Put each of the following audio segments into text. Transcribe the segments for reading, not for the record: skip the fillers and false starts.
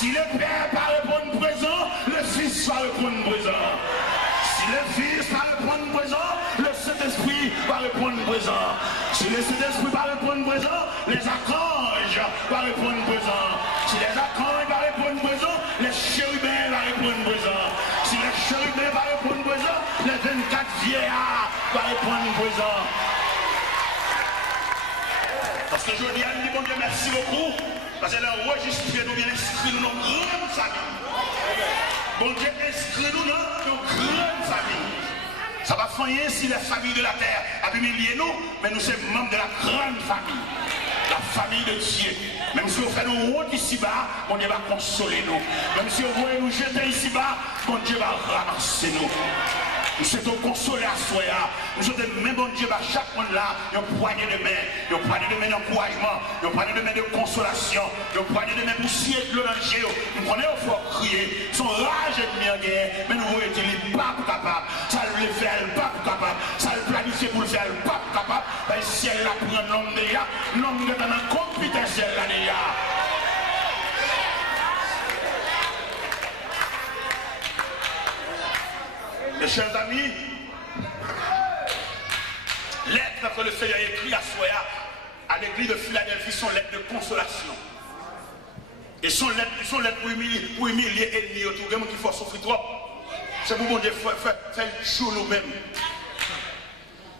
Si le Père va répondre présent, le Fils va répondre présent. Si le Fils va répondre présent, le Saint-Esprit va répondre présent. Si le Saint-Esprit va répondre présent, les archanges vont répondre présent. Si les archanges vont répondre présent, les chérubins vont répondre présent. Si les chérubins vont répondre présent, les 24 vieillards vont répondre présent. Parce que je dis à lui, bon Dieu, merci beaucoup. Parce qu'elle a enregistré nous, bien inscrit nous dans une grande famille. Bon Dieu, inscrit-nous dans une grande famille. Ça va faire si la famille de la terre a humilié nous, mais nous sommes membres de la grande famille. La famille de Dieu. Même si on fait nous honte ici-bas, bon Dieu va consoler nous. Même si on voit nous jeter ici-bas, bon Dieu va ramasser nous. Nous sommes consolés à soi. Nous sommes même bon Dieu, chaque monde là, une poignée de main d'encouragement, une poignée de main de consolation, une poignée de main pour scier le danger. Nous prenons au fort crier, son rage est de guerre, mais nous voyons qu'il n'est pas capable. Ça le fait, elle n'est pas capable. Ça le planifie pour le faire, elle n'est pas capable. Ben, si elle a pris un homme déjà, l'homme est dans un compétence là déjà. Mes chers amis, lettre que le Seigneur a écrit à Soya, à l'église de Philadelphie, sont lettres de consolation. Et sont lettres pour humilier l'ennemi autour de nous qui faut souffrir trop. C'est pour bon Dieu faire le jour nous-mêmes.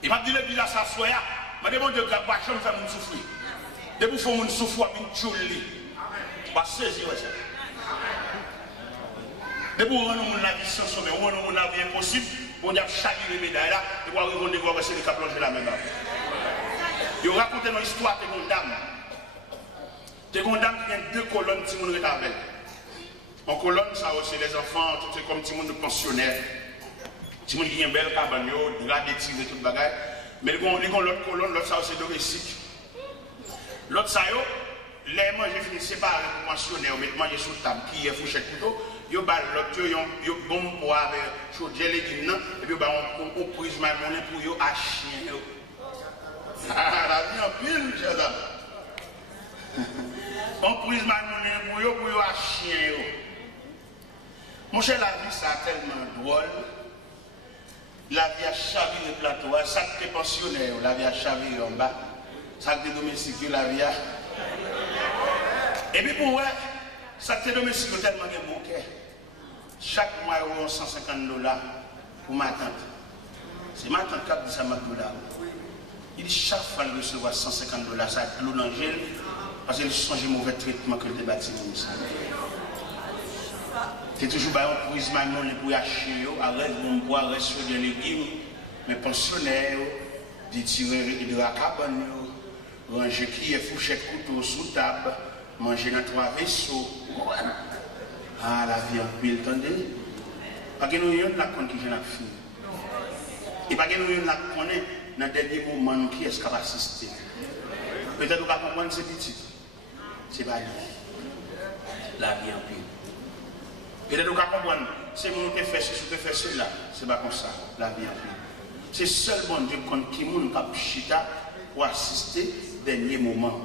Il m'a dit l'église à sa Soya, m'a dit bon Dieu, la passion me fait mon souffrir. Depuis qu'il faut mon souffrir, je vais me pas saisir ça. Et pour rendre la vie sans sommet, rendre la vie impossible, on a chaviré les médailles là, et pour arriver à voir que c'est les cas plongés la même là. Ils racontent une histoire de une dame. De une dame qui a deux colonnes, si on est avec. En colonne, ça aussi, les enfants, tout c'est comme si on est pensionnaire. Si on a une belle cabane, gradé, tiré, tout le bagage. Mais ils ont l'autre colonne, l'autre ça aussi domestique. L'autre ça, les manger finissent séparés pour pensionnaire, mettre manger sur la table, qui est fourchette couteau. Yo bal l'autre yo bon pour avec chaudière légumes et puis on prise ma monnaie pour yo à chien yo. Ah la vie en pile cela. On prise ma monnaie pour yo à chien yo. Mon cher, la vie ça tellement drôle. La vie a chaviré le plateau, ça que t'es pensionnaire, la vie a chaviré en bas. Ça que t'es domestique, la vie a. Et puis pour ouais, ça que t'es domestique tellement de bon cœur. Chaque mois, il y a $150 pour ma tante. C'est ma tante qui a dit ça, ma $. Il dit chaque fois qu'il recevra $150, ça a de l'eau dans le gel, parce qu'il change le mauvais traitement que le bâti. C'est toujours un prise maintenant pour acheter, arrête mon bois, reste sur des légumes, mais pensionnaires, des tireurs de la cabane, ranger qui est fourchette couteau sous table, manger dans 3 vaisseaux. Ah, la vie en pile, attendez. Parce que nous avons la compte qui vient à finir. Et parce que nous avons la connaître dans le dernier moment qui est-ce qui va assister. Peut-être que nous ne pouvons pas comprendre ce petit. Ce n'est pas lui. La vie en pile. Peut-être que nous ne pouvons pas comprendre. C'est mon qui fait ceci, qui fait cela. Ce n'est pas comme ça. La vie en pile. C'est seulement Dieu qui nous a chita pour assister au dernier moment.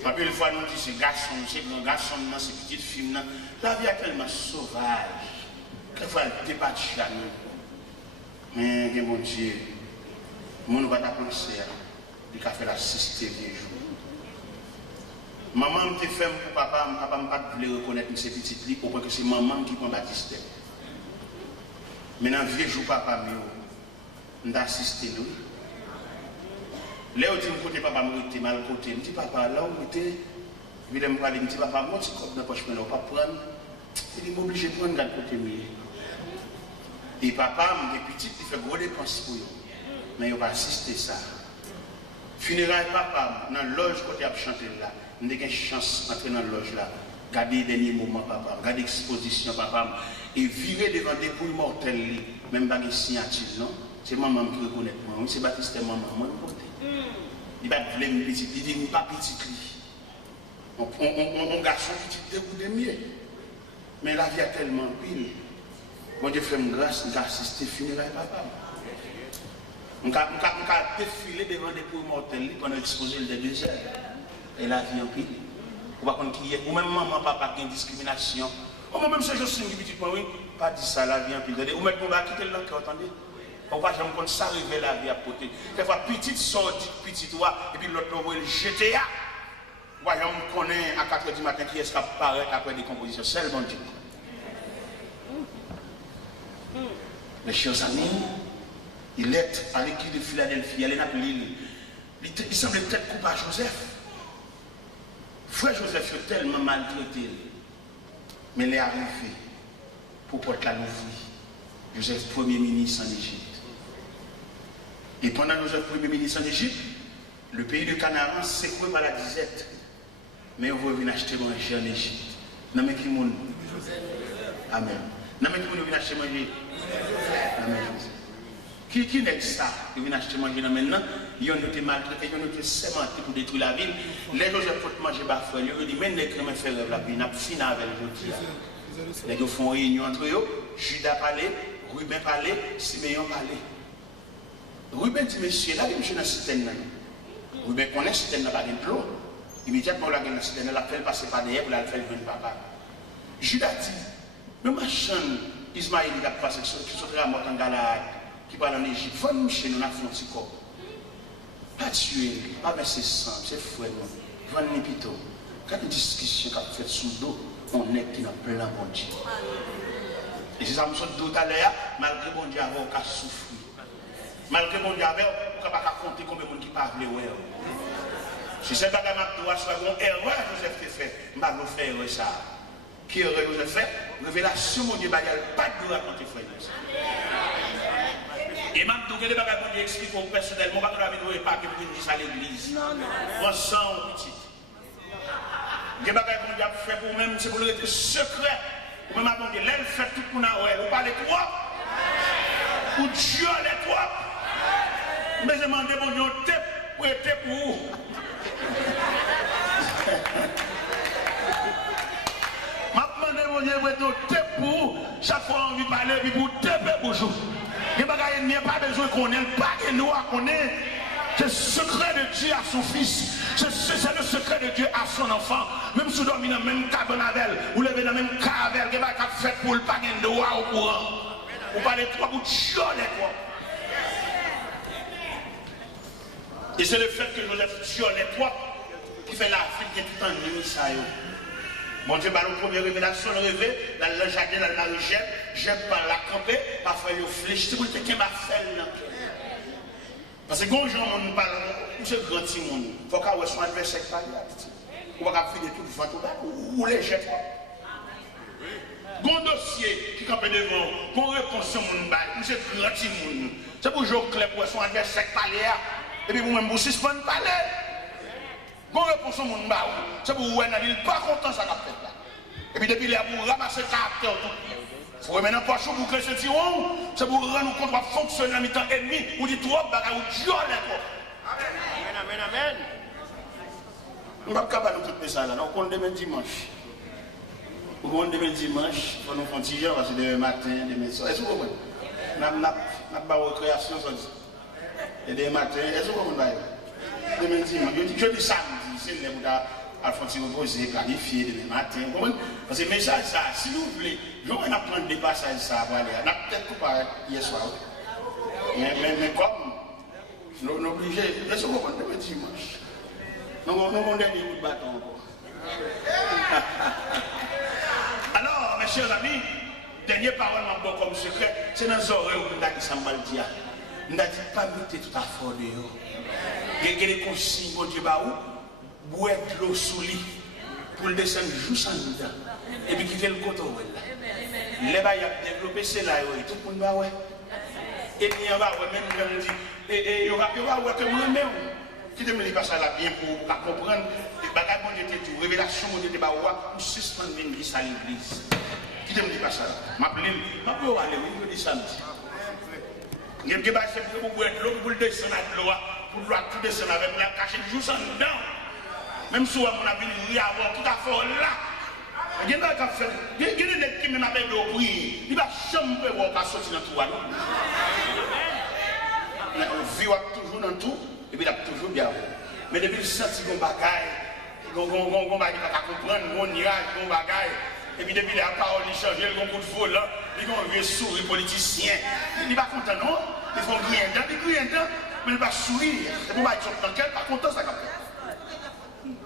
Parce que une fois nous disons c'est garçon, c'est grand garçon, c'est petite fille, la vie est tellement sauvage. Quelquefois elle débat chez nous. Mais mon Dieu, mon va penser il a fait la sister vieux jours. Maman me fait pour papa ne pas voulait reconnaître ces petites filles au point que c'est maman qui prend Baptiste. Maintenant vieux jour papa nous assisté nous. Là où tu me côté papa me mal côté, me dit papa là où tu es, il me parler, me dit papa moi tu comme dans poche mais on pas prendre. Il est obligé de prendre dans côté mieux. Et papa me petit il fait gros dépenses pour eux. Mais il va assister ça. Funérailles papa dans loge côté a chanter là, on a une chance d'entrer dans loge là. Garder les derniers moments papa, garder l'exposition papa et virer devant des couilles mortelles même pas de signature non. C'est maman qui reconnaît moi, c'est Baptiste maman moi côté. Il va te me petit, il dit pas petit on garçon petit dégoût de mieux. Mais la vie a tellement pile. Mon Dieu fait une grâce, on a assisté funérailles papa. On a défilé devant des couilles mortelles pendant l'exposé de 2 heures. Et la vie en pile. Ou pas qu'on qui est, ou même maman, papa qui a une discrimination. Ou même ce jour, c'est une petite oui, pas dit ça, la vie en pile. Ou même qu'on va quitter le cœur, attendez. On va jamais ça arriver la vie à côté. Des fois, petite sortie, petite toi, et puis l'autre va le jeter. Voyons, on connaît à 4h du matin qui est-ce qui apparaît après des compositions. C'est le bon Dieu. Mes chers amis, il est à l'équipe de Philadelphie, elle est dans l'île. Il semblait peut-être coupable à Joseph. Frère Joseph est tellement maltraité. Mais il est arrivé pour porter la l'ouvrir. Joseph, premier ministre en Égypte. Et pendant Joseph, premier ministre en Égypte, le pays de Canaan s'est secoué par la disette. Mais on va venir acheter manger en Égypte. Non mais qui monde? Amen. Non mais qui monde vient acheter manger? Amen. Qui n'est ça? Qui vient acheter manger maintenant? Ils ont été maltraités, ils ont été sémentés pour détruire la ville. Les Joseph pour manger bas frère, ils ont dit mais les crèmes faire rêve la vie, n'a pas fini avec les gens. Les gens font réunion entre eux, Judas parlait, Ruben parlait, Siméon parlait. Ruben dit monsieur là, monsieur dans la citerne. Ruben connaît la citerne dans la l'eau. Immédiatement, la gueule de la fait passer par derrière pour la faire venir papa. Judas dit, mais ma chaîne, Ismaël, il a passé qui sauterait à mort en Galade, qui parle en Égypte. Faut nous chez nous, on a fait un petit corps. Pas tuer, pas verser sang, c'est frère. Venez nous plutôt. Quand une discussion qu'a fait sous dos, on est qui n'a plein bon Dieu. Et c'est ça, je me suis dit tout à l'heure, malgré bon Dieu, on a souffert. Malgré bon Dieu, on ne peut pas compter combien de monde qui parle. Si c'est pas que doit soit une erreur que Joseph a fait, je ne vais pas faire erreur ça. Qui erreur que Joseph fait? Révélation, mon Dieu, il n'y a pas de raconter frère. Et même tout les bagages que Dieu explique personnellement, je ne vais pas que vous dites à l'église. On sent un petit. Les bagages que Dieu a fait pour vous-même, c'est pour le secret. Vous même attendez, l'aile fait tout pour nous, vous parlez trop. Ou Dieu les trop. Mais je demande, mon Dieu, où était pour vous? Maintenant, mon Dieu, pour chaque fois on veut parler, puis pour taper bonjour. Il n'y a pas besoin qu'on ait, pas de nous à connaître. C'est le secret de Dieu à son fils. C'est le secret de Dieu à son enfant. Même si vous dormez dans le même cabernavel, vous levez dans le même cabernavel, il n'y a pas de fait pour le pas de nous au courant. Vous parlez trois bouts de chioler quoi. Et c'est le fait que Joseph tue les trois qui fait la fille qui est tout en nuit ça. Mon Dieu, la première révélation, le rêve, dans le jardin, dans la richesse, j'aime pas la camper, parfois il fléchit, c'est pour te qu'il m'a fait là. Parce que quand les gens ne parlent pas, c'est grand monde. Il faut qu'on soit adversaire par là. On va finir tout le vent, ou les jets. Bon dossier qui campe devant, qu'on réponse au monde, c'est grand monde. C'est pour jouer clair pour son adversaire par là. Et puis vous-même, vous suspendez parler. Bon réponse au monde, c'est pour vous, il n'est pas content ça qu'a fait là. Et puis depuis là, vous ramassez le caractère tout. Vous remettez dans poche pour que ce tiron, c'est pour rendre compte va fonctionner en mi-temps ennemi, ou dit trop, ou Dieu Amen, amen, amen. On ne va pas capable de tout ça là, on compte demain dimanche. On compte demain dimanche, on nous fait un petit jour, parce que demain matin, demain soir. Est-ce que vous comprenez? On a pas de recréation, et demain matin, est-ce que vous comprenez? Demain dimanche, je dis samedi, c'est le temps à faire reposer, planifier demain matin. Parce que message ça, si vous voulez, je vais apprendre des passages ça, on a peut-être pas hier soir. Mais comme nous obligés, est-ce que vous comprenez demain dimanche? Nous avons des coups de bâton encore. Alors, mes chers amis, dernière parole comme secret, c'est dans les oreilles où nous avons dit ça mal dit. Nous avons dit pas mettre tout à fort dehors. Il y a des consignes, mon Dieu, boire de l'eau sous lit pour le descendre juste en dedans. Et puis quitter le côté. Les gens ont développé cela, tout le monde va ouais. Et puis on va même quand dit, et il va voir que moi-même, qui te me dit pas ça là bien pour la comprendre, les bagages mon Dieu tout, révélation mon Dieu va voir, pour suspendre l'église à l'église. Qui te me dit pas ça là? M'appelle, aller, oui, dit samedi. Il y a des bagages pour boire de l'eau, pour le descendre à l'eau, pour tout descendre avec la cachette juste en dedans. Même si on a vu avoir tout à fait là. Il y a des gens qui m'ont appelé de prier. Il va jamais voir sortir dans tout. On vit toujours dans tout, et puis il a toujours bien. Mais depuis le senti qu'on bagaille, on va pas comprendre, on mirage, on bagaille. Et puis depuis la parole, il change, le coup de foule, là, il y a un vieux sourire politicien. Il n'est pas content, non? Ils font griller un temps, ils grillent un temps, mais il ne va pas sourire. C'est pour moi, ils sont pas content, ça, quand même.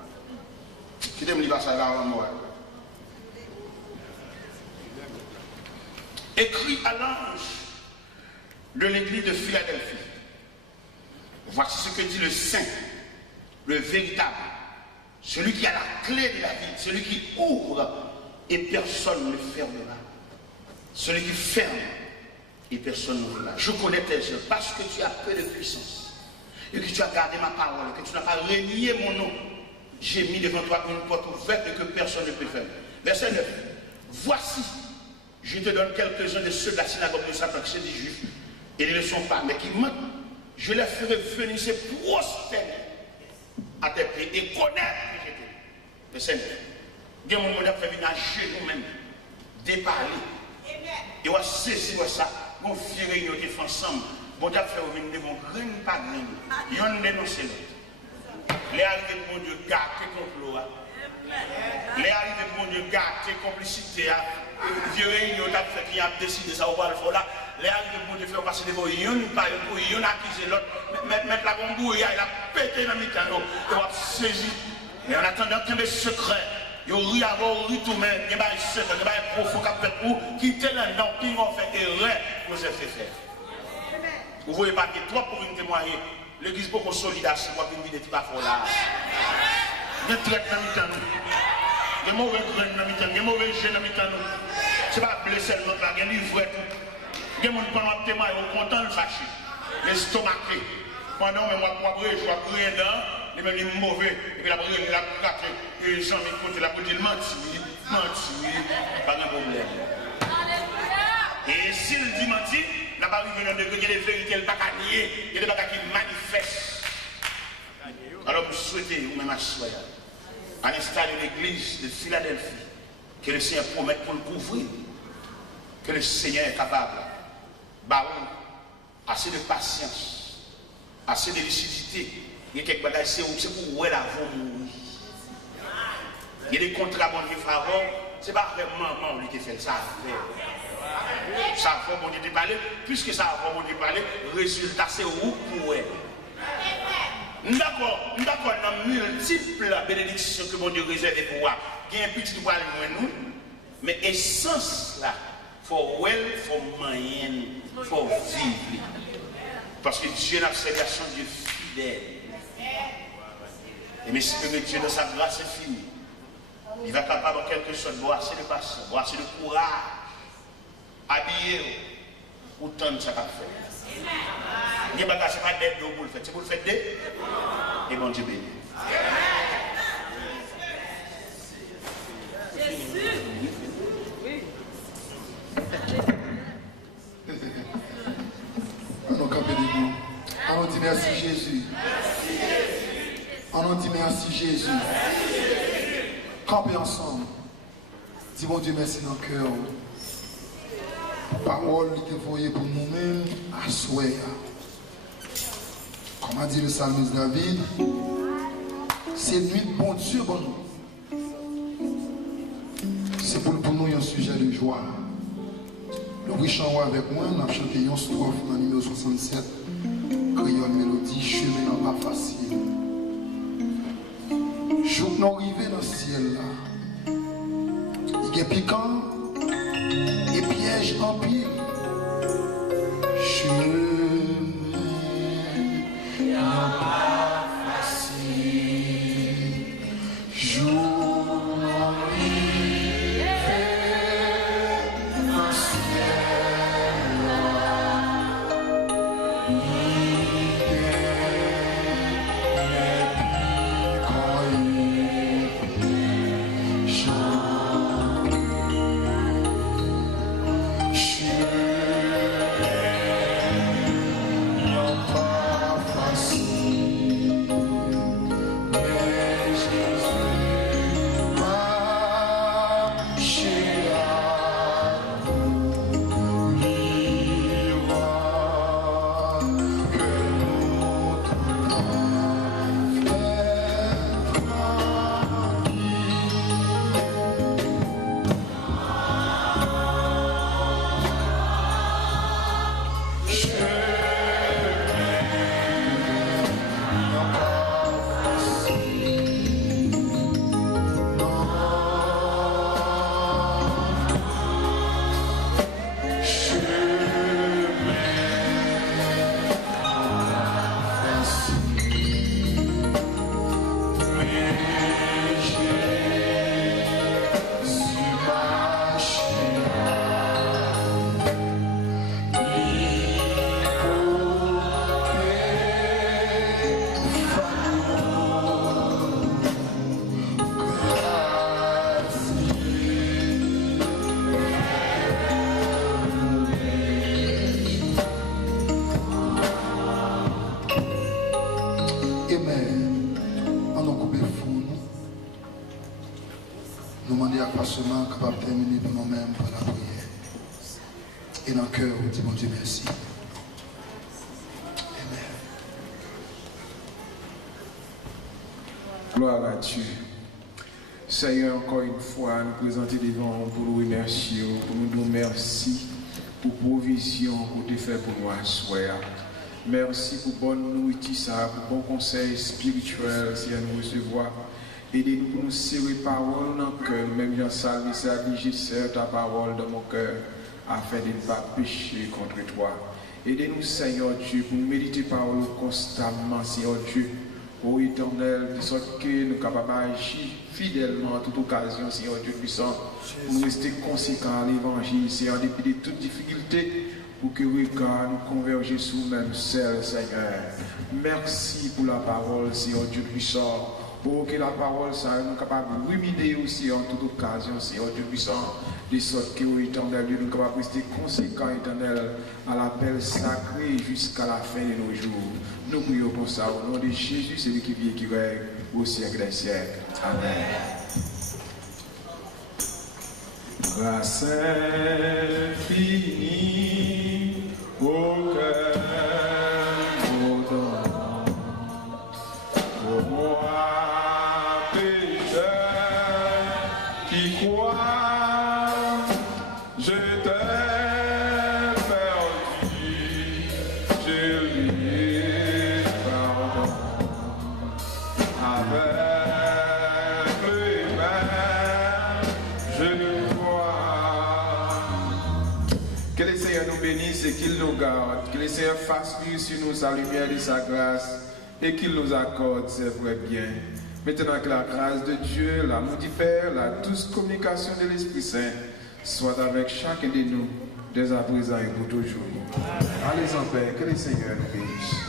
Qui t'aime, il va ça là avant moi. Écrit à l'ange de l'église de Philadelphie. Voici ce que dit le saint, le véritable, celui qui a la clé de la vie, celui qui ouvre et personne ne fermera. Celui qui ferme et personne n'ouvrira. Je connais tes œuvres parce que tu as peu de puissance et que tu as gardé ma parole et que tu n'as pas renié mon nom. J'ai mis devant toi une porte ouverte et que personne ne peut fermer. Verset 9. Voici, je te donne quelques-uns de ceux de la synagogue de Satan, qui sont des juifs, et ils ne le sont pas, mais qui mentent. Je les ferai venir se prosterner à tes pieds et connaître que j'étais. Verset 9. Il y a un moment où on a fait venir à genoux même, déparler. Et on a saisi ça, on fait réunion qui fait ensemble. On a fait venir devant grain par grain. Ils ont dénoncé l'autre. Les arrivées de mon Dieu gâté complot. Les arrivées de mon Dieu gâté complicité. Vieux réunion qui a décidé ça au bas de là. Les arrivées de mon Dieu faire passer devant yon par yon, yon accusé l'autre. Mettre la bombe, il a pété dans le mécano. Et on a saisi. Et en attendant qu'il y ait des secrets. Yo ri avant, ri tout, mais il y a un secret, il y a un profond qui a fait pour quitter l'un dans qui on fait erreur pour se faire. Vous voyez pas que toi pour une témoigner, l'église beaucoup solidarité, moi une vie de pas fort là. Il y a des traites dans le temps, des mauvais grains dans le temps, des mauvais jeunes dans le temps. Ce n'est pas blessé le là, il y a des livres tout. Il y a des gens qui ont témoigné, ils sont contents de fâcher, les stomaqués. Pendant que moi, je vois rien dedans. Il est mauvais, et puis la brûle, il a gâté, et les gens m'écoutent, la brûle, il mentit, pas de problème. Et s'il dit mentir, la barrière vient de il y a des vérités, il n'y a pas qu'à nier, il y a des bagages qui manifestent. Alors vous souhaitez, vous même à l'instar de l'église de Philadelphie, que le Seigneur promette pour le couvrir, que le Seigneur est capable, assez de patience, assez de lucidité. Il y a quelques bagages, c'est pour où elle a mourir. Il y a des contrats qui font avant, ce n'est pas vraiment lui qui fait ça. Ça va bon Dieu parler, puisque ça va bon Dieu parler, résultat c'est où pour elle. D'accord, dans multiples bénédictions que mon Dieu réserve pour moi. Il y a un petit poil de nous, mais essence là, for well, for moyen, for vivre. Parce que Dieu n'a pas fait garçon Dieu fidèle. Et mais si Dieu dans sa grâce est fini, il va capable en quelque sorte de boire assez de patience, boire assez de courage, habiller autant de ça qu'a fait. Il n'y a pas d'aide pour le faire, c'est pour le faire d'aide. Et bon Dieu béni. Allons camper debout. Allons dire merci Jésus. Allons dire merci Jésus. Camper ensemble. Dis mon Dieu merci dans le cœur. Parole qui est envoyée pour nous-mêmes à souhait. Comme a dit le psalmiste David, c'est nuit bon Dieu bon nous. C'est pour nous un sujet de joie. Le riche en haut avec moi, on a chanté une strophe dans le numéro 67, créole mélodie, chemin pas facile. Jour nous arrivons dans le ciel là, il est piquant et piège en pile. Chemin pas facile. Jour arrivé dans le ciel là, il est seulement capable de terminer pour nous-mêmes par la prière. Et dans le cœur, on dit, mon Dieu, merci. Amen. Gloire à Dieu. Seigneur, encore une fois, nous présenter devant vous pour nous remercier, pour nous dire merci pour provision que tu fait pour nous à soir. Merci pour bonne nourriture, pour bon conseil spirituel, si à nous recevoir. Aidez-nous pour nous serrer parole dans le cœur, même Jean Salvi, c'est à dire, j'ai serré ta parole dans mon cœur, afin de ne pas pécher contre toi. Aidez-nous, Seigneur Dieu, pour nous méditer parole constamment, Seigneur Dieu, ô Éternel, de sorte que nous sommes capables d'agir fidèlement à toute occasion, Seigneur Dieu puissant, pour nous rester conséquents à l'évangile, Seigneur, en dépit de toute difficulté, pour que regard nous converger sur nous-mêmes seuls, Seigneur. Merci pour la parole, Seigneur Dieu puissant. Pour que la parole soit nous capables de ruminer aussi en toute occasion, Seigneur Dieu puissant, de sorte que, Éternel Dieu, nous sommes capables de rester conséquents, Éternel, à l'appel sacré jusqu'à la fin de nos jours. Nous prions pour ça au nom de Jésus, celui qui vit et qui règne au siècle des siècles. Amen. Grâce infinie au cœur autant pour moi. Qui croit, je t'ai perdu, je lui pardon. Avec les mains, je vois. Que le Seigneur nous bénisse et qu'il nous garde, que le Seigneur fasse luire sur nous sa lumière et sa grâce et qu'il nous accorde ses vrais biens. Maintenant que la grâce de Dieu, l'amour du Père, la douce communication de l'Esprit Saint soit avec chacun de nous, dès à présent et pour toujours. Allez en paix, que le Seigneur nous bénisse.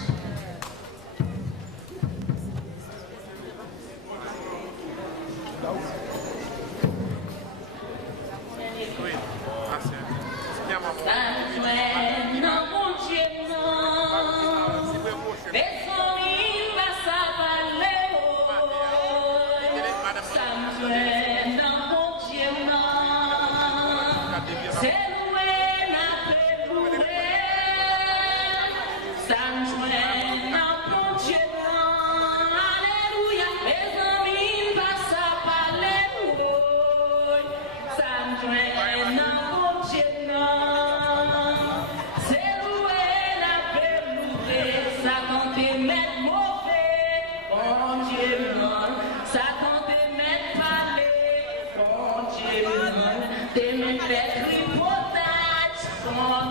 Tem um pé de potage, com